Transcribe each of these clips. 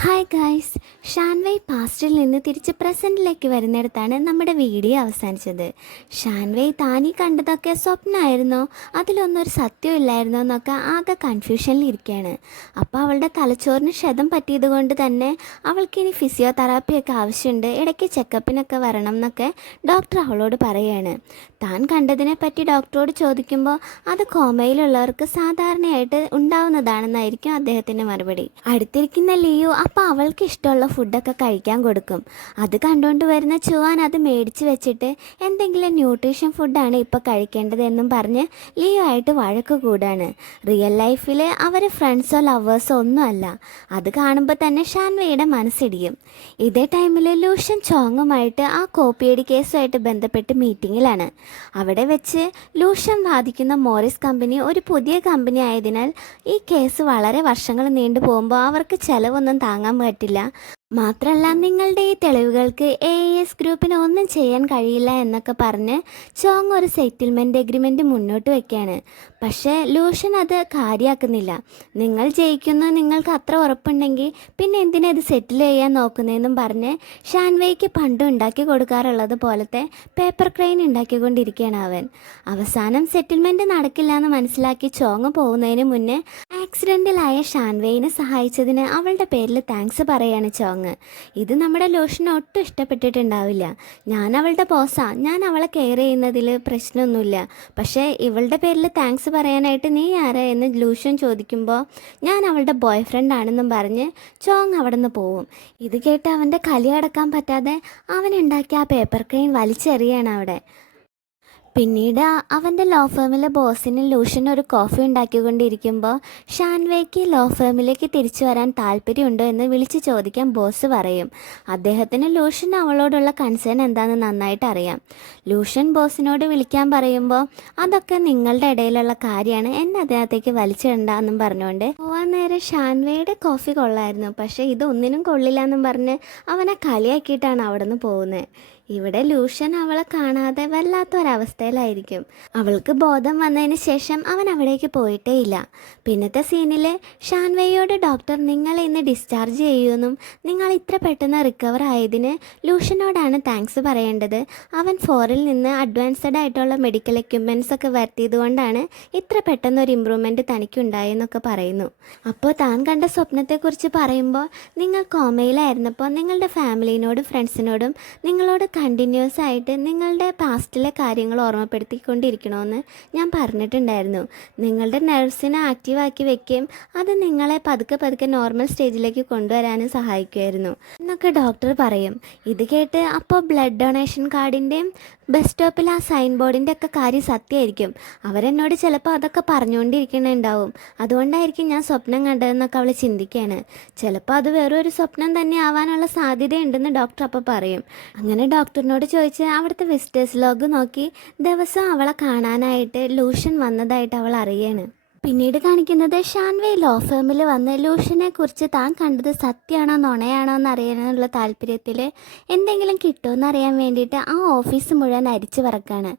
Hi guys, ഷാൻവൈ പാസ്റ്റിൽ നിന്ന് തിരിച്ച് പ്രസൻറ്റിലേക്ക് വരുന്നിടത്താണ് നമ്മുടെ വീഡിയോ അവസാനിച്ചത്. ഷാൻവൈ താനീ കണ്ടതൊക്കെ സ്വപ്നമായിരുന്നോ, അതിലൊന്നും ഒരു സത്യം ഇല്ലായിരുന്നോ എന്നൊക്കെ ആകെ കൺഫ്യൂഷനിൽ ഇരിക്കുകയാണ്. അപ്പോൾ അവളുടെ തലച്ചോറിന് ക്ഷതം പറ്റിയത് കൊണ്ട് തന്നെ അവൾക്കിനി ഫിസിയോതെറാപ്പിയൊക്കെ ആവശ്യമുണ്ട്, ഇടയ്ക്ക് ചെക്കപ്പിനൊക്കെ വരണം എന്നൊക്കെ ഡോക്ടർ അവളോട് പറയുകയാണ്. താൻ കണ്ടതിനെ പറ്റി ഡോക്ടറോട് ചോദിക്കുമ്പോൾ അത് കോമയിലുള്ളവർക്ക് സാധാരണയായിട്ട് ഉണ്ടാവുന്നതാണെന്നായിരിക്കും അദ്ദേഹത്തിൻ്റെ മറുപടി. അടുത്തിരിക്കുന്ന ലിയു അപ്പോൾ അവൾക്ക് ഇഷ്ടമുള്ള ഫുഡൊക്കെ കഴിക്കാൻ കൊടുക്കും. അത് കണ്ടുകൊണ്ട് വരുന്ന ചുവാൻ അത് മേടിച്ച് വെച്ചിട്ട് എന്തെങ്കിലും ന്യൂട്രീഷൻ ഫുഡാണ് ഇപ്പോൾ കഴിക്കേണ്ടതെന്നും പറഞ്ഞ് ലിയു ആയിട്ട് വഴക്ക് കൂടാണ്. റിയൽ ലൈഫിൽ അവർ ഫ്രണ്ട്സോ ലവേഴ്സോ ഒന്നുമല്ല. അത് കാണുമ്പോൾ തന്നെ ഷാൻവയുടെ മനസ്സിടിയും. ഇതേ ടൈമിൽ ലൂഷ്യൻ ചോങ്ങുമായിട്ട് ആ കോപ്പിയടി കേസുമായിട്ട് ബന്ധപ്പെട്ട് മീറ്റിങ്ങിലാണ്. അവിടെ വെച്ച് ലൂഷ്യൻ വാദിക്കുന്ന മോറിസ് കമ്പനി ഒരു പുതിയ കമ്പനി ആയതിനാൽ ഈ കേസ് വളരെ വർഷങ്ങൾ നീണ്ടു പോകുമ്പോൾ അവർക്ക് ചിലവൊന്നും താങ്ങാൻ പറ്റില്ല. മാത്രമല്ല, നിങ്ങളുടെ ഈ തെളിവുകൾക്ക് AES ഗ്രൂപ്പിന് ഒന്നും ചെയ്യാൻ കഴിയില്ല എന്നൊക്കെ പറഞ്ഞ് ചോങ് ഒരു സെറ്റിൽമെൻറ്റ് എഗ്രിമെൻറ്റ് മുന്നോട്ട് വയ്ക്കുകയാണ്. പക്ഷേ ലൂഷ്യൻ അത് കാര്യമാക്കുന്നില്ല. നിങ്ങൾ ജയിക്കുന്നു, നിങ്ങൾക്ക് അത്ര ഉറപ്പുണ്ടെങ്കിൽ പിന്നെ എന്തിനാ ഇത് സെറ്റിൽ ചെയ്യാൻ നോക്കുന്നതെന്നും പറഞ്ഞ് ഷാൻവൈക്ക് പണ്ട് ഉണ്ടാക്കി കൊടുക്കാറുള്ളത് പോലത്തെ പേപ്പർ ക്രെയിൻ ഉണ്ടാക്കിക്കൊണ്ടിരിക്കുകയാണ് അവൻ. അവസാനം സെറ്റിൽമെൻറ്റ് നടക്കില്ല എന്ന് മനസ്സിലാക്കി ചോങ് പോകുന്നതിന് മുന്നേ ആക്സിഡൻറ്റിലായ ഷാൻവൈനെ സഹായിച്ചതിന് അവളുടെ പേരിൽ താങ്ക്സ് പറയാണ് ചോങ്. ഇത് നമ്മുടെ ലൂഷ്യന് ഒട്ടും ഇഷ്ടപ്പെട്ടിട്ടുണ്ടാവില്ല. ഞാൻ അവളുടെ ബോസാ, ഞാൻ അവളെ കെയർ ചെയ്യുന്നതിൽ പ്രശ്നമൊന്നുമില്ല. പക്ഷേ ഇവളുടെ പേരിൽ താങ്ക്സ് പറയാനായിട്ട് നീ ആരാ എന്ന് ലൂഷ്യൻ ചോദിക്കുമ്പോൾ ഞാൻ അവളുടെ ബോയ് ഫ്രണ്ട് ആണെന്നും പറഞ്ഞ് ചോങ് അവിടെ നിന്ന് പോവും. ഇത് കേട്ട് അവൻ്റെ കലി അടക്കാൻ പറ്റാതെ അവനുണ്ടാക്കിയ ആ പേപ്പർ ക്രെയിൻ വലിച്ചെറിയാണ് അവിടെ. പിന്നീട് അവൻ്റെ ലോ ഫേമിലെ ബോസിന് ലൂഷ്യന് ഒരു കോഫി ഉണ്ടാക്കിക്കൊണ്ടിരിക്കുമ്പോൾ ഷാൻവൈക്ക് ലോ ഫേമിലേക്ക് തിരിച്ചു വരാൻ താല്പര്യമുണ്ടോ എന്ന് വിളിച്ച് ചോദിക്കാൻ ബോസ് പറയും. അദ്ദേഹത്തിന് ലൂഷ്യൻ അവളോടുള്ള കൺസേൺ എന്താണെന്ന് നന്നായിട്ട് അറിയാം. ലൂഷ്യൻ ബോസിനോട് വിളിക്കാൻ പറയുമ്പോൾ അതൊക്കെ നിങ്ങളുടെ ഇടയിലുള്ള കാര്യമാണ്, എന്നെ അതിനകത്തേക്ക് വലിച്ചിടണ്ടെന്നും പറഞ്ഞുകൊണ്ട് പോവാൻ നേരം ഷാൻവയുടെ കോഫി കൊള്ളായിരുന്നു, പക്ഷേ ഇതൊന്നിനും കൊള്ളില്ല എന്നും പറഞ്ഞ് അവനെ കളിയാക്കിയിട്ടാണ് അവിടെ നിന്ന് പോകുന്നത്. ഇവിടെ ലൂഷ്യൻ അവളെ കാണാതെ വല്ലാത്തൊരവസ്ഥയിലായിരിക്കും. അവൾക്ക് ബോധം വന്നതിന് ശേഷം അവൻ അവിടേക്ക് പോയിട്ടേ ഇല്ല. പിന്നത്തെ സീനിൽ ഷാൻവയോട് ഡോക്ടർ നിങ്ങളെ ഇന്ന് ഡിസ്ചാർജ് ചെയ്യുമെന്നും നിങ്ങൾ ഇത്ര പെട്ടെന്ന് റിക്കവർ ആയതിന് ലൂഷ്യനോടാണ് താങ്ക്സ് പറയേണ്ടത്, അവൻ ഫോറിൽ നിന്ന് അഡ്വാൻസ്ഡ് ആയിട്ടുള്ള മെഡിക്കൽ എക്യുപ്മെൻറ്റ്സ് ഒക്കെ വരുത്തിയതുകൊണ്ടാണ് ഇത്ര പെട്ടെന്നൊരു ഇമ്പ്രൂവ്മെൻറ്റ് തനിക്കുണ്ടായെന്നൊക്കെ പറയുന്നു. അപ്പോൾ താൻ കണ്ട സ്വപ്നത്തെക്കുറിച്ച് പറയുമ്പോൾ നിങ്ങൾ കോമയിലായിരുന്നപ്പോൾ നിങ്ങളുടെ ഫാമിലിനോടും ഫ്രണ്ട്സിനോടും നിങ്ങളോട് കണ്ടിന്യൂസ് ആയിട്ട് നിങ്ങളുടെ പാസ്റ്റിലെ കാര്യങ്ങൾ ഓർമ്മപ്പെടുത്തിക്കൊണ്ടിരിക്കണമെന്ന് ഞാൻ പറഞ്ഞിട്ടുണ്ടായിരുന്നു. നിങ്ങളുടെ നെർവ്സിനെ ആക്റ്റീവാക്കി വെക്കുകയും അത് നിങ്ങളെ പതുക്കെ പതുക്കെ നോർമൽ സ്റ്റേജിലേക്ക് കൊണ്ടുവരാനും സഹായിക്കുമായിരുന്നു എന്നൊക്കെ ഡോക്ടർ പറയും. ഇത് കേട്ട് അപ്പോൾ ബ്ലഡ് ഡൊണേഷൻ കാർഡിൻ്റെയും ബസ് സ്റ്റോപ്പിൽ ആ സൈൻ ബോർഡിൻ്റെ ഒക്കെ കാര്യം സത്യമായിരിക്കും. അവരെന്നോട് ചിലപ്പോൾ അതൊക്കെ പറഞ്ഞുകൊണ്ടിരിക്കണുണ്ടാവും, അതുകൊണ്ടായിരിക്കും ഞാൻ സ്വപ്നം കണ്ടതെന്നൊക്കെ അവൾ ചിന്തിക്കുകയാണ്. ചിലപ്പോൾ അത് വേറൊരു സ്വപ്നം തന്നെ ആവാനുള്ള സാധ്യതയുണ്ടെന്ന് ഡോക്ടർ അപ്പോൾ പറയും. അങ്ങനെ ഡോക്ടറിനോട് ചോദിച്ച് അവിടുത്തെ വിസിറ്റേഴ്സ് ലോഗ് നോക്കി ദിവസം അവളെ കാണാനായിട്ട് ലൂഷ്യൻ വന്നതായിട്ട് അവൾ അറിയാണ്. പിന്നീട് കാണിക്കുന്നത് ഷാൻവൈ ലോ ഫേമിൽ വന്ന് ലൂഷ്യനെ കുറിച്ച് താൻ കണ്ടത് സത്യമാണോ നുണയാണോ എന്നറിയാനുള്ള താല്പര്യത്തിൽ എന്തെങ്കിലും കിട്ടുമെന്ന് അറിയാൻ വേണ്ടിയിട്ട് ആ ഓഫീസ് മുഴുവൻ അരിച്ചു പറക്കാണ്.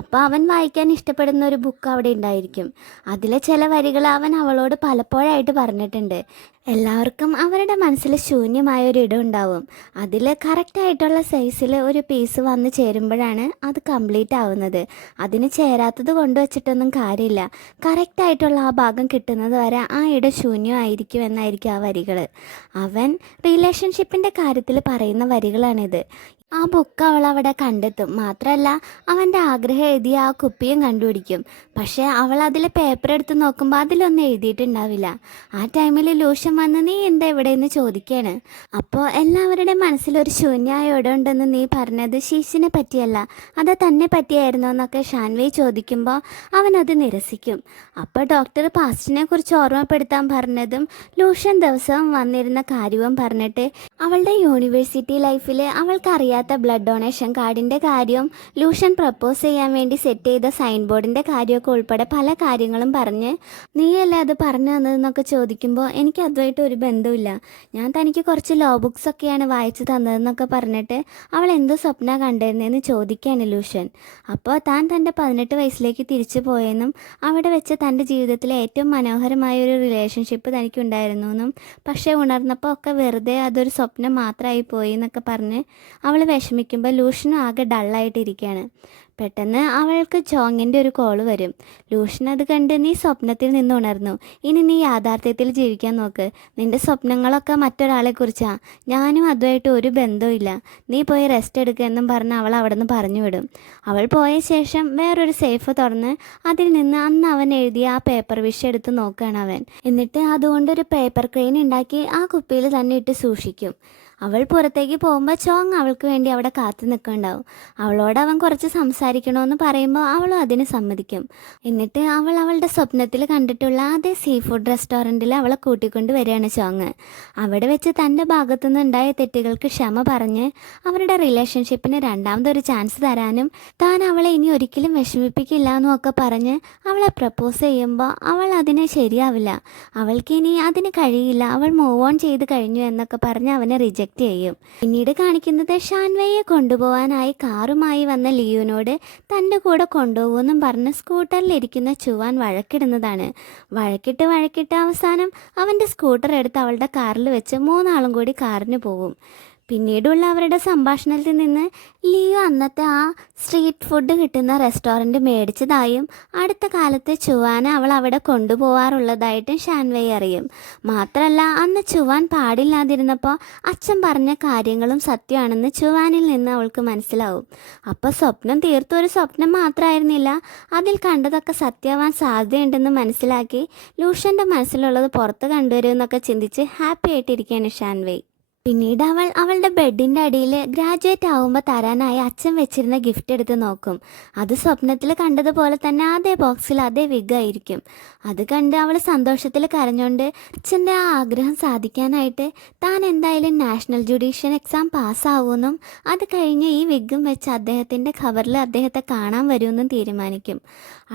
അപ്പോൾ അവൻ വായിക്കാൻ ഇഷ്ടപ്പെടുന്ന ഒരു ബുക്ക് അവിടെ ഉണ്ടായിരിക്കും. അതിലെ ചില വരികൾ അവൻ അവളോട് പലപ്പോഴായിട്ട് പറഞ്ഞിട്ടുണ്ട്. എല്ലാവർക്കും അവരുടെ മനസ്സിൽ ശൂന്യമായൊരു ഇടം ഉണ്ടാവും. അതിൽ കറക്റ്റായിട്ടുള്ള സൈസിൽ ഒരു പീസ് വന്ന് ചേരുമ്പോഴാണ് അത് കംപ്ലീറ്റ് ആവുന്നത്. അതിന് ചേരാത്തത് കൊണ്ടുവച്ചിട്ടൊന്നും കാര്യമില്ല. കറക്റ്റായിട്ടുള്ള ആ ഭാഗം കിട്ടുന്നത് വരെ ആ ഇടം ശൂന്യമായിരിക്കും എന്നായിരിക്കും ആ വരികൾ. അവൻ റിലേഷൻഷിപ്പിൻ്റെ കാര്യത്തിൽ പറയുന്ന വരികളാണിത്. ആ ബുക്ക് അവൾ അവിടെ കണ്ടെത്തും. മാത്രമല്ല അവൻ്റെ ആഗ്രഹം എഴുതിയ ആ കുപ്പിയും കണ്ടുപിടിക്കും. പക്ഷേ അവൾ അതിൽ പേപ്പർ എടുത്ത് നോക്കുമ്പോൾ അതിലൊന്നും എഴുതിയിട്ടുണ്ടാവില്ല. ആ ടൈമിൽ ലൂഷ്യൻ വന്ന് നീ എന്താ ഇവിടെ എന്ന് ചോദിക്കുകയാണ്. അപ്പോൾ എല്ലാവരുടെ മനസ്സിലൊരു ശൂന്യമായ ഇടം ഉണ്ടെന്ന് നീ പറഞ്ഞത് ശീശിനെ പറ്റിയല്ല, അത് തന്നെ പറ്റിയായിരുന്നോ എന്നൊക്കെ ഷാൻവൈ ചോദിക്കുമ്പോൾ അവനത് നിരസിക്കും. അപ്പോൾ ഡോക്ടർ പാസ്റ്റിനെ കുറിച്ച് ഓർമ്മപ്പെടുത്താൻ പറഞ്ഞതും ലൂഷ്യൻ ദിവസവും വന്നിരുന്ന കാര്യവും പറഞ്ഞിട്ട് അവളുടെ യൂണിവേഴ്സിറ്റി ലൈഫിൽ അവൾക്കറിയാത്ത ബ്ലഡ് ഡൊണേഷൻ കാർഡിൻ്റെ കാര്യവും ലൂഷൻ പ്രപ്പോസ് ചെയ്യാൻ വേണ്ടി സെറ്റ് ചെയ്ത സൈൻ ബോർഡിൻ്റെ കാര്യമൊക്കെ ഉൾപ്പെടെ പല കാര്യങ്ങളും പറഞ്ഞ് നീയല്ലേ അത് പറഞ്ഞു തന്നതെന്നൊക്കെ ചോദിക്കുമ്പോൾ എനിക്ക് അതുമായിട്ട് ഒരു ബന്ധമില്ല, ഞാൻ തനിക്ക് കുറച്ച് ലോ ബുക്സ് ഒക്കെയാണ് വായിച്ചു തന്നതെന്നൊക്കെ പറഞ്ഞിട്ട് അവൾ എന്ത് സ്വപ്ന കണ്ടിരുന്നതെന്ന് ചോദിക്കുകയാണ് ലൂഷൻ. അപ്പോൾ താൻ തൻ്റെ 18 വയസ്സിലേക്ക് തിരിച്ചു പോയെന്നും അവിടെ വെച്ച് തൻ്റെ ജീവിതത്തിലെ ഏറ്റവും മനോഹരമായ ഒരു റിലേഷൻഷിപ്പ് തനിക്കുണ്ടായിരുന്നു എന്നും പക്ഷേ ഉണർന്നപ്പോൾ ഒക്കെ വെറുതെ അതൊരു സ്വപ്നം മാത്രമായി പോയി എന്നൊക്കെ പറഞ്ഞ് അവൾ വിഷമിക്കുമ്പോൾ ലൂഷനും ആകെ ഡള്ളായിട്ടിരിക്കുകയാണ്. പെട്ടെന്ന് അവൾക്ക് ചോങ്ങിൻ്റെ ഒരു കോള് വരും. ലൂഷൻ അത് കണ്ട് നീ സ്വപ്നത്തിൽ നിന്ന് ഉണർന്നു, ഇനി നീ യാഥാർത്ഥ്യത്തിൽ ജീവിക്കാൻ നോക്ക്, നിൻ്റെ സ്വപ്നങ്ങളൊക്കെ മറ്റൊരാളെക്കുറിച്ചാണ്, ഞാനും അതുമായിട്ട് ഒരു ബന്ധവുമില്ല, നീ പോയി റെസ്റ്റ് എടുക്കുക എന്നും പറഞ്ഞ് അവൾ അവിടെ നിന്ന് പറഞ്ഞു വിടും. അവൾ പോയ ശേഷം വേറൊരു സേഫ് തുറന്ന് അതിൽ നിന്ന് അന്ന് അവൻ എഴുതിയ ആ പേപ്പർ വിഷ് എടുത്ത് നോക്കുകയാണ് അവൻ. എന്നിട്ട് അതുകൊണ്ടൊരു പേപ്പർ ക്രെയിൻ ഉണ്ടാക്കി ആ കുപ്പിയിൽ തന്നെ ഇട്ട് സൂക്ഷിക്കും. അവൾ പുറത്തേക്ക് പോകുമ്പോൾ ചോങ് അവൾക്ക് വേണ്ടി അവിടെ കാത്തു നിൽക്കുന്നുണ്ടാവും. അവളോട് അവൻ കുറച്ച് സംസാരിക്കണമെന്ന് പറയുമ്പോൾ അവളും അതിന് സമ്മതിക്കും. എന്നിട്ട് അവൾ അവളുടെ സ്വപ്നത്തിൽ കണ്ടിട്ടുള്ള അതേ സീ ഫുഡ് റെസ്റ്റോറൻറ്റിൽ അവളെ കൂട്ടിക്കൊണ്ട് വരികയാണ് ചോങ്. അവിടെ വെച്ച് തൻ്റെ ഭാഗത്തുനിന്ന് ഉണ്ടായ തെറ്റുകൾക്ക് ക്ഷമ പറഞ്ഞ് അവരുടെ റിലേഷൻഷിപ്പിന് രണ്ടാമതൊരു ചാൻസ് തരാനും താൻ അവളെ ഇനി ഒരിക്കലും വിഷമിപ്പിക്കില്ല എന്നും ഒക്കെ പറഞ്ഞ് അവളെ പ്രപ്പോസ് ചെയ്യുമ്പോൾ അവൾ അതിന് ശരിയാവില്ല, അവൾക്കിനി അതിന് കഴിയില്ല, അവൾ മൂവ് ഓൺ ചെയ്ത് കഴിഞ്ഞു എന്നൊക്കെ പറഞ്ഞ് അവനെ റിജക്റ്റ് ചെയ്യും. പിന്നീട് കാണിക്കുന്നത് ഷാൻവയെ കൊണ്ടുപോകാനായി കാറുമായി വന്ന ലിയുവിനോട് തൻ്റെ കൂടെ കൊണ്ടുപോകുമെന്നും പറഞ്ഞ് സ്കൂട്ടറിലിരിക്കുന്ന ചുവാൻ വഴക്കിടുന്നതാണ്. വഴക്കിട്ട് അവസാനം അവൻ്റെ സ്കൂട്ടർ എടുത്ത് അവളുടെ കാറിൽ വെച്ച് മൂന്നാളും കൂടി കാറിന് പോകും. പിന്നീടുള്ള അവരുടെ സംഭാഷണത്തിൽ നിന്ന് ലിയോ അന്നത്തെ ആ സ്ട്രീറ്റ് ഫുഡ് കിട്ടുന്ന റെസ്റ്റോറൻറ്റ് മേടിച്ചതായും അടുത്ത കാലത്ത് ചുവാനെ അവൾ അവിടെ കൊണ്ടുപോകാറുള്ളതായിട്ടും ഷാൻവേ അറിയും. മാത്രമല്ല അന്ന് ചുവാൻ പാടില്ലാതിരുന്നപ്പോൾ അച്ഛൻ പറഞ്ഞ കാര്യങ്ങളും സത്യമാണെന്ന് ചുവാനിൽ നിന്ന് അവൾക്ക് മനസ്സിലാവും. അപ്പോൾ സ്വപ്നം തീർത്തും ഒരു സ്വപ്നം മാത്രമായിരുന്നില്ല, അതിൽ കണ്ടതൊക്കെ സത്യമാവാൻ സാധ്യതയുണ്ടെന്ന് മനസ്സിലാക്കി ലൂഷൻ്റെ മനസ്സിലുള്ളത് പുറത്ത് കണ്ടുവരുമെന്നൊക്കെ ചിന്തിച്ച് ഹാപ്പി ആയിട്ടിരിക്കുകയാണ് ഷാൻവേ. പിന്നീട് അവൾ അവളുടെ ബെഡിൻ്റെ അടിയിൽ ഗ്രാജുവേറ്റ് ആവുമ്പോൾ തരാനായി അച്ഛൻ വെച്ചിരുന്ന ഗിഫ്റ്റ് എടുത്ത് നോക്കും. അത് സ്വപ്നത്തിൽ കണ്ടതുപോലെ തന്നെ അതേ ബോക്സിൽ അതേ വിഗായിരിക്കും. അത് കണ്ട് അവൾ സന്തോഷത്തിൽ കരഞ്ഞുകൊണ്ട് അച്ഛൻ്റെ ആ ആഗ്രഹം സാധിക്കാനായിട്ട് താൻ എന്തായാലും നാഷണൽ ജുഡീഷ്യൽ എക്സാം പാസ്സാവുമെന്നും അത് കഴിഞ്ഞ് ഈ വിഗും വെച്ച് അദ്ദേഹത്തിൻ്റെ ഖബറിൽ അദ്ദേഹത്തെ കാണാൻ വരുമെന്നും തീരുമാനിക്കും.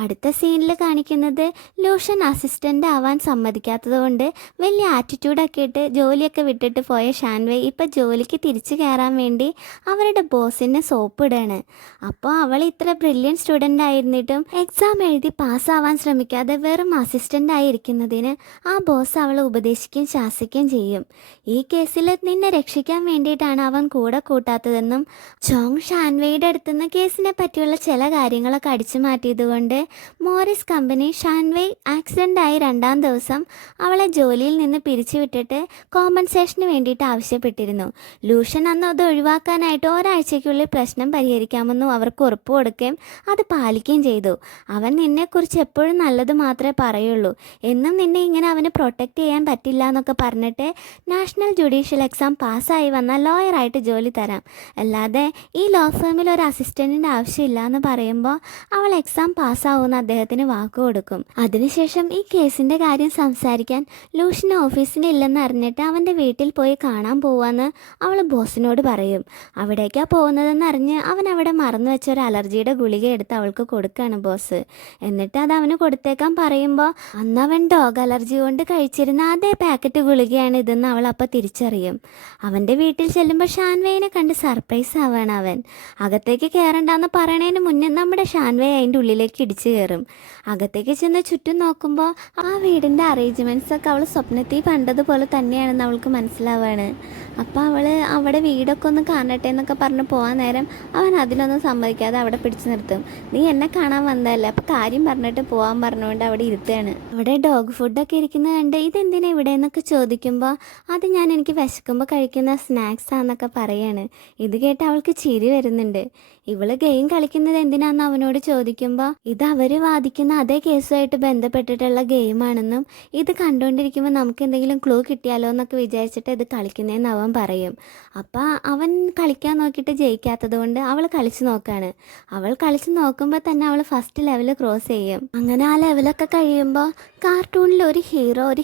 അടുത്ത സീനിൽ കാണിക്കുന്നത് ലൂഷൻ അസിസ്റ്റൻ്റ് ആവാൻ സമ്മതിക്കാത്തത് കൊണ്ട് വലിയ ആറ്റിറ്റ്യൂഡൊക്കെ ഇട്ട് ജോലിയൊക്കെ വിട്ടിട്ട് പോയ ഷാൻവേ ഇപ്പം ജോലിക്ക് തിരിച്ചു കയറാൻ വേണ്ടി അവരുടെ ബോസിനെ സോപ്പ് ഇടാണ്. അപ്പോൾ അവൾ ഇത്ര ബ്രില്യൻ സ്റ്റുഡൻ്റ് ആയിരുന്നിട്ടും എക്സാം എഴുതി പാസ്സാവാൻ ശ്രമിക്കാതെ വെറും അസിസ്റ്റൻ്റ് ആയിരിക്കുന്നതിന് ആ ബോസ് അവളെ ഉപദേശിക്കുകയും ശാസിക്കുകയും ചെയ്യും. ഈ കേസിൽ നിന്നെ രക്ഷിക്കാൻ വേണ്ടിയിട്ടാണ് അവൻ കൂടെ കൂട്ടാത്തതെന്നും ചോങ് ഷാൻവേയുടെ അടുത്തുനിന്ന് കേസിനെ പറ്റിയുള്ള ചില കാര്യങ്ങളൊക്കെ അടിച്ചു മാറ്റിയതുകൊണ്ട് മോറിസ് കമ്പനി ഷാൻവേ ആക്സിഡൻ്റ് ആയി 2-ാം ദിവസം അവളെ ജോലിയിൽ നിന്ന് പിരിച്ചുവിട്ടിട്ട് കോമ്പൻസേഷന് വേണ്ടിയിട്ട് ആവശ്യപ്പെട്ടിരുന്നു. ലൂഷൻ അന്ന് അത് ഒഴിവാക്കാനായിട്ട് ഒരാഴ്ചയ്ക്കുള്ളിൽ പ്രശ്നം പരിഹരിക്കാമെന്നും അവർക്ക് ഉറപ്പ് കൊടുക്കുകയും അത് പാലിക്കുകയും ചെയ്തു. അവൻ നിന്നെക്കുറിച്ച് എപ്പോഴും നല്ലത് മാത്രമേ പറയുള്ളൂ, എന്നും നിന്നെ ഇങ്ങനെ അവന് പ്രൊട്ടക്റ്റ് ചെയ്യാൻ പറ്റില്ല എന്നൊക്കെ പറഞ്ഞിട്ട് നാഷണൽ ജുഡീഷ്യൽ എക്സാം പാസ്സായി വന്ന ലോയറായിട്ട് ജോലി തരാം, അല്ലാതെ ഈ ലോ ഫേമിൽ ഒരു അസിസ്റ്റൻറ്റിൻ്റെ ആവശ്യമില്ല എന്ന് പറയുമ്പോൾ അവൾ എക്സാം പാസ്സാവുമെന്ന് അദ്ദേഹത്തിന് വാക്ക് കൊടുക്കും. അതിനുശേഷം ഈ കേസിൻ്റെ കാര്യം സംസാരിക്കാൻ ലൂഷൻ ഓഫീസിൽ ഇല്ലെന്ന് അറിഞ്ഞിട്ട് അവൻ്റെ വീട്ടിൽ പോയി കാണാൻ പോവാന്ന് അവൾ ബോസിനോട് പറയും. അവിടേക്കാണ് പോകുന്നതെന്ന് അറിഞ്ഞ് അവൻ അവിടെ മറന്നു വെച്ച ഒരു അലർജിയുടെ ഗുളിക എടുത്ത് അവൾക്ക് കൊടുക്കുകയാണ് ബോസ്. എന്നിട്ട് അത് അവന് കൊടുത്തേക്കാൻ പറയുമ്പോൾ അന്ന് അവൻ ഡോഗ് അലർജി കൊണ്ട് കഴിച്ചിരുന്ന അതേ പാക്കറ്റ് ഗുളികയാണ് ഇതെന്ന് അവൾ അപ്പോൾ തിരിച്ചറിയും. അവൻ്റെ വീട്ടിൽ ചെല്ലുമ്പോൾ ഷാൻവേനെ കണ്ട് സർപ്രൈസ് ആവാണ് അവൻ. അകത്തേക്ക് കയറണ്ടെന്ന് പറയണതിന് മുന്നേ നമ്മുടെ ഷാൻവേ അതിൻ്റെ ഉള്ളിലേക്ക് ഇടിച്ചു കയറും. അകത്തേക്ക് ചെന്ന് ചുറ്റും നോക്കുമ്പോൾ ആ വീടിൻ്റെ അറേഞ്ച്മെൻറ്റ്സ് ഒക്കെ അവൾ സ്വപ്നത്തിൽ കണ്ടതുപോലെ തന്നെയാണെന്ന് അവൾക്ക് മനസ്സിലാവാണ്. അപ്പോൾ അവൾ അവിടെ വീടൊക്കെ ഒന്ന് കാണട്ടെ എന്നൊക്കെ പറഞ്ഞ് പോകാൻ നേരം അവൻ അതിലൊന്നും സമ്മതിക്കാതെ അവിടെ പിടിച്ചു നിർത്തും. നീ എന്നെ കാണാൻ വന്നതല്ലേ, അപ്പോൾ കാര്യം പറഞ്ഞിട്ട് പോകാൻ പറഞ്ഞുകൊണ്ട് അവിടെ ഇരുത്തുകയാണ്. അവിടെ ഡോഗ് ഫുഡൊക്കെ ഇരിക്കുന്നത് കണ്ട് ഇതെന്തിനാ ഇവിടെ എന്നൊക്കെ ചോദിക്കുമ്പോൾ അത് എനിക്ക് വിശക്കുമ്പോൾ കഴിക്കുന്ന സ്നാക്സ് ആണെന്നൊക്കെ പറയാണ്. ഇത് കേട്ട് അവൾക്ക് ചിരി വരുന്നുണ്ട്. ഇവള് ഗെയിം കളിക്കുന്നത് എന്തിനാന്ന് അവനോട് ചോദിക്കുമ്പോൾ ഇത് അവർ വാദിക്കുന്ന അതേ കേസുമായിട്ട് ബന്ധപ്പെട്ടിട്ടുള്ള ഗെയിമാണെന്നും ഇത് കണ്ടുകൊണ്ടിരിക്കുമ്പോൾ നമുക്ക് എന്തെങ്കിലും ക്ലൂ കിട്ടിയാലോ എന്നൊക്കെ വിചാരിച്ചിട്ട് ഇത് കളിക്കുന്ന ചെയ്യുന്നതെന്ന് അവൻ പറയും. അപ്പം അവൻ കളിക്കാൻ നോക്കിയിട്ട് ജയിക്കാത്തത് കൊണ്ട് അവൾ കളിച്ച് നോക്കുകയാണ്. അവൾ കളിച്ച് നോക്കുമ്പോൾ തന്നെ അവൾ ഫസ്റ്റ് ലെവൽ ക്രോസ് ചെയ്യും. അങ്ങനെ ആ ലെവലൊക്കെ കഴിയുമ്പോൾ കാർട്ടൂണിൽ ഒരു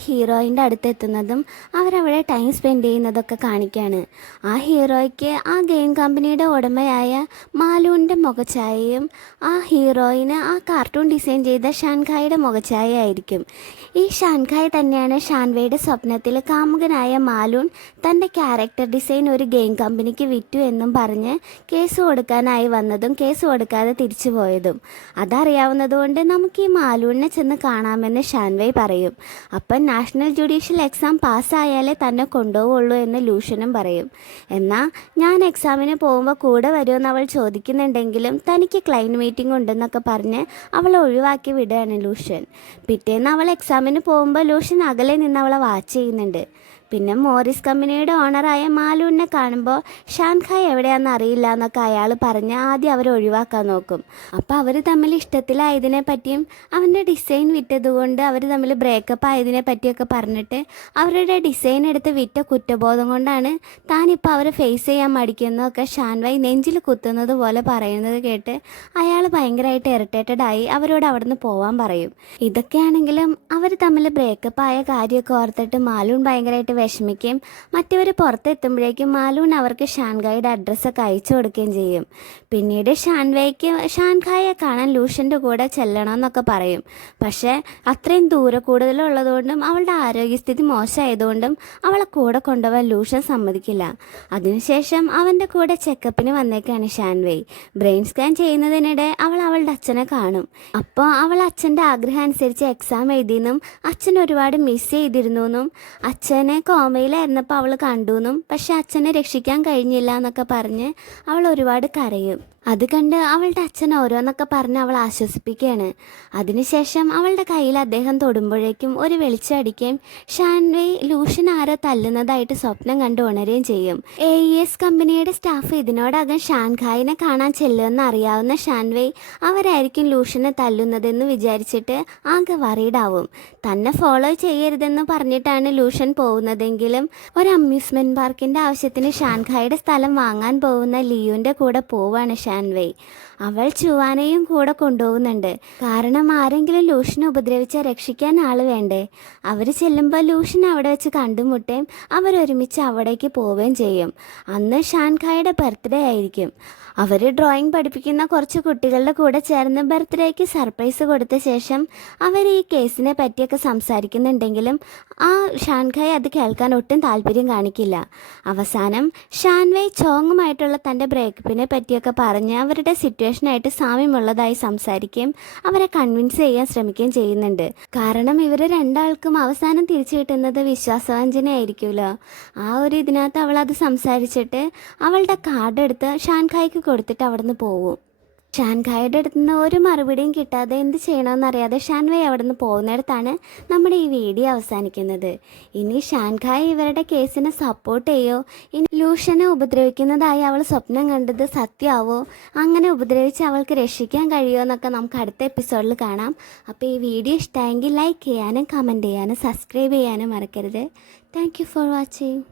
ഹീറോയിൻ്റെ അടുത്ത് എത്തുന്നതും അവരവിടെ ടൈം സ്പെൻഡ് ചെയ്യുന്നതൊക്കെ കാണിക്കുകയാണ്. ആ ഹീറോയ്ക്ക് ആ ഗെയിം കമ്പനിയുടെ ഉടമയായ മാലൂൻ്റെ മുഖഛായയും ആ ഹീറോയിന് ആ കാർട്ടൂൺ ഡിസൈൻ ചെയ്ത ഷാൻഖായുടെ മുഖഛായ ആയിരിക്കും. ഈ ഷാൻഖായ് തന്നെയാണ് ഷാൻവയുടെ സ്വപ്നത്തിൽ കാമുകനായ മാലൂൺ തൻ്റെ ക്യാരക്ടർ ഡിസൈൻ ഒരു ഗെയിം കമ്പനിക്ക് വിറ്റു എന്നും പറഞ്ഞ് കേസ് കൊടുക്കാനായി വന്നതും കേസ് കൊടുക്കാതെ തിരിച്ചു പോയതും. അതറിയാവുന്നതുകൊണ്ട് നമുക്ക് ഈ മാലൂണിനെ ചെന്ന് കാണാമെന്ന് ഷാൻവൈ പറയും. അപ്പം നാഷണൽ ജുഡീഷ്യൽ എക്സാം പാസ്സായാലേ തന്നെ കൊണ്ടുപോവുള്ളൂ എന്ന് ലൂഷനും പറയും. എന്നാൽ ഞാൻ എക്സാമിന് പോകുമ്പോൾ കൂടെ വരുമെന്ന് അവൾ ചോദിക്കുന്നുണ്ടെങ്കിലും തനിക്ക് ക്ലൈൻറ്റ് മീറ്റിംഗ് ഉണ്ടെന്നൊക്കെ പറഞ്ഞ് അവൾ ഒഴിവാക്കി വിടുകയാണ് ലൂഷൻ. പിറ്റേന്ന് അവൾ എക്സാമിന് പോകുമ്പോൾ ലൂഷൻ അകലെ നിന്ന് അവളെ വാച്ച് ചെയ്യുന്നുണ്ട്. പിന്നെ മോറിസ് കമ്പനിയുടെ ഓണറായ മാലൂണിനെ കാണുമ്പോൾ ഷാൻഖായ് എവിടെയാണെന്ന് അറിയില്ല എന്നൊക്കെ അയാൾ പറഞ്ഞ് ആദ്യം അവരെ ഒഴിവാക്കാൻ നോക്കും. അപ്പോൾ അവർ തമ്മിൽ ഇഷ്ടത്തിലായതിനെ പറ്റിയും അവൻ്റെ ഡിസൈൻ വിറ്റതുകൊണ്ട് അവർ തമ്മിൽ ബ്രേക്കപ്പ് ആയതിനെ പറ്റിയൊക്കെ പറഞ്ഞിട്ട് അവരുടെ ഡിസൈൻ എടുത്ത് വിറ്റ കുറ്റബോധം കൊണ്ടാണ് താനിപ്പോൾ അവരെ ഫേസ് ചെയ്യാൻ മടിക്കുന്നതൊക്കെ ഷാൻവൈ നെഞ്ചിൽ കുത്തുന്നത് പോലെ പറയുന്നത് കേട്ട് അയാൾ ഭയങ്കരമായിട്ട് ഇറിറ്റേറ്റഡ് ആയി അവരോട് അവിടുന്ന് പോവാൻ പറയും. ഇതൊക്കെയാണെങ്കിലും അവർ തമ്മിൽ ബ്രേക്കപ്പ് ആയ കാര്യമൊക്കെ ഓർത്തിട്ട് മാലൂൺ ഭയങ്കരമായിട്ട് വിഷമിക്കുകയും മറ്റവർ പുറത്തെത്തുമ്പോഴേക്കും മാലൂൺ അവർക്ക് ഷാൻഖായുടെ അഡ്രസ്സൊക്കെ അയച്ചു കൊടുക്കുകയും ചെയ്യും. പിന്നീട് ഷാൻഖായെ കാണാൻ ലൂഷൻ്റെ കൂടെ ചെല്ലണമെന്നൊക്കെ പറയും. പക്ഷേ അത്രയും ദൂരെ കൂടുതലുള്ളതുകൊണ്ടും അവളുടെ ആരോഗ്യസ്ഥിതി മോശമായതുകൊണ്ടും അവളെ കൂടെ കൊണ്ടുപോകാൻ ലൂഷൻ സമ്മതിക്കില്ല. അതിനുശേഷം അവൻ്റെ കൂടെ ചെക്കപ്പിന് വന്നേക്കാണ് ഷാൻവൈ. ബ്രെയിൻ സ്കാൻ ചെയ്യുന്നതിനിടെ അവൾ അവളുടെ അച്ഛനെ കാണും. അപ്പോൾ അവൾ അച്ഛൻ്റെ ആഗ്രഹം അനുസരിച്ച് എക്സാം എഴുതിയെന്നും അച്ഛൻ ഒരുപാട് മിസ് ചെയ്തിരുന്നു എന്നും അച്ഛനെ കോമയിലായിരുന്നപ്പോൾ അവൾ കണ്ടു എന്നും പക്ഷെ അച്ഛനെ രക്ഷിക്കാൻ കഴിഞ്ഞില്ല എന്നൊക്കെ പറഞ്ഞ് അവൾ ഒരുപാട് കരയും. അത് കണ്ട് അവളുടെ അച്ഛൻ ഓരോന്നൊക്കെ പറഞ്ഞ് അവൾ ആശ്വസിപ്പിക്കുകയാണ്. അതിനുശേഷം അവളുടെ കയ്യിൽ അദ്ദേഹം തൊടുമ്പോഴേക്കും ഒരു വെളിച്ചം അടിക്കുകയും ഷാൻവൈ ലൂഷൻ ആരോ തല്ലുന്നതായിട്ട് സ്വപ്നം കണ്ട് ഉണരുകയും ചെയ്യും. AES കമ്പനിയുടെ സ്റ്റാഫ് ഇതിനോടകം ഷാൻഖായിനെ കാണാൻ ചെല്ലുമെന്ന് അറിയാവുന്ന ഷാൻവൈ അവരായിരിക്കും ലൂഷനെ തല്ലുന്നതെന്ന് വിചാരിച്ചിട്ട് ആകെ വറീഡാവും. തന്നെ ഫോളോ ചെയ്യരുതെന്ന് പറഞ്ഞിട്ടാണ് ലൂഷൻ പോകുന്നതെങ്കിലും ഒരു അമ്യൂസ്മെൻറ്റ് പാർക്കിൻ്റെ ആവശ്യത്തിന് ഷാൻഖായുടെ സ്ഥലം വാങ്ങാൻ പോകുന്ന ലിയുവിൻ്റെ കൂടെ പോവാണ് ഷാൻവൈ. അവൾ ചുവാനയും കൂടെ കൊണ്ടുപോകുന്നുണ്ട്. കാരണം ആരെങ്കിലും ലൂഷനെ ഉപദ്രവിച്ചാൽ രക്ഷിക്കാൻ ആൾ വേണ്ടേ. അവർ ചെല്ലുമ്പോൾ ലൂഷൻ അവിടെ വെച്ച് കണ്ടുമുട്ടുകയും അവരൊരുമിച്ച് അവിടേക്ക് പോവുകയും ചെയ്യും. അന്ന് ഷാൻഖായുടെ ബർത്ത്ഡേ ആയിരിക്കും. അവർ ഡ്രോയിങ് പഠിപ്പിക്കുന്ന കുറച്ച് കുട്ടികളുടെ കൂടെ ചേർന്ന് ബർത്ത്ഡേക്ക് സർപ്രൈസ് കൊടുത്ത ശേഷം അവർ ഈ കേസിനെ പറ്റിയൊക്കെ സംസാരിക്കുന്നുണ്ടെങ്കിലും ആ ഷാൻഖായ് അത് കേൾക്കാൻ ഒട്ടും താല്പര്യം കാണിക്കില്ല. അവസാനം ഷാൻവൈ ചോങ്ങുമായിട്ടുള്ള തൻ്റെ ബ്രേക്കപ്പിനെ പറ്റിയൊക്കെ പറഞ്ഞ് അവരുടെ സിറ്റുവേഷനായിട്ട് സാമ്യമുള്ളതായി സംസാരിക്കുകയും അവരെ കൺവിൻസ് ചെയ്യാൻ ശ്രമിക്കുകയും ചെയ്യുന്നുണ്ട്. കാരണം ഇവർ രണ്ടാൾക്കും അവസാനം തിരിച്ചു കിട്ടുന്നത് വിശ്വാസവഞ്ചനയായിരിക്കുമല്ലോ. ആ ഒരു ഇതിനകത്ത് അവൾ അത് സംസാരിച്ചിട്ട് അവളുടെ കാർഡ് എടുത്ത് ഷാൻഖായ്ക്ക് കൊടുത്തിട്ട് അവിടുന്ന് പോവും. ഷാൻഖായുടെ അടുത്ത് നിന്ന് ഒരു മറുപടിയും കിട്ടാതെ എന്ത് ചെയ്യണമെന്നറിയാതെ ഷാൻവൈ അവിടെ നിന്ന് പോകുന്നിടത്താണ് നമ്മുടെ ഈ വീഡിയോ അവസാനിക്കുന്നത്. ഇനി ഷാൻഖായ് ഇവരുടെ കേസിനെ സപ്പോർട്ട് ചെയ്യോ, ഇനി ലൂഷനെ ഉപദ്രവിക്കുന്നതായി അവൾ സ്വപ്നം കണ്ടത് സത്യമാവോ, അങ്ങനെ ഉപദ്രവിച്ച് അവൾക്ക് രക്ഷിക്കാൻ കഴിയുമോ എന്നൊക്കെ നമുക്ക് അടുത്ത എപ്പിസോഡിൽ കാണാം. അപ്പോൾ ഈ വീഡിയോ ഇഷ്ടമായെങ്കിൽ ലൈക്ക് ചെയ്യാനും കമൻറ്റ് ചെയ്യാനും സബ്സ്ക്രൈബ് ചെയ്യാനും മറക്കരുത്. Thank you for watching.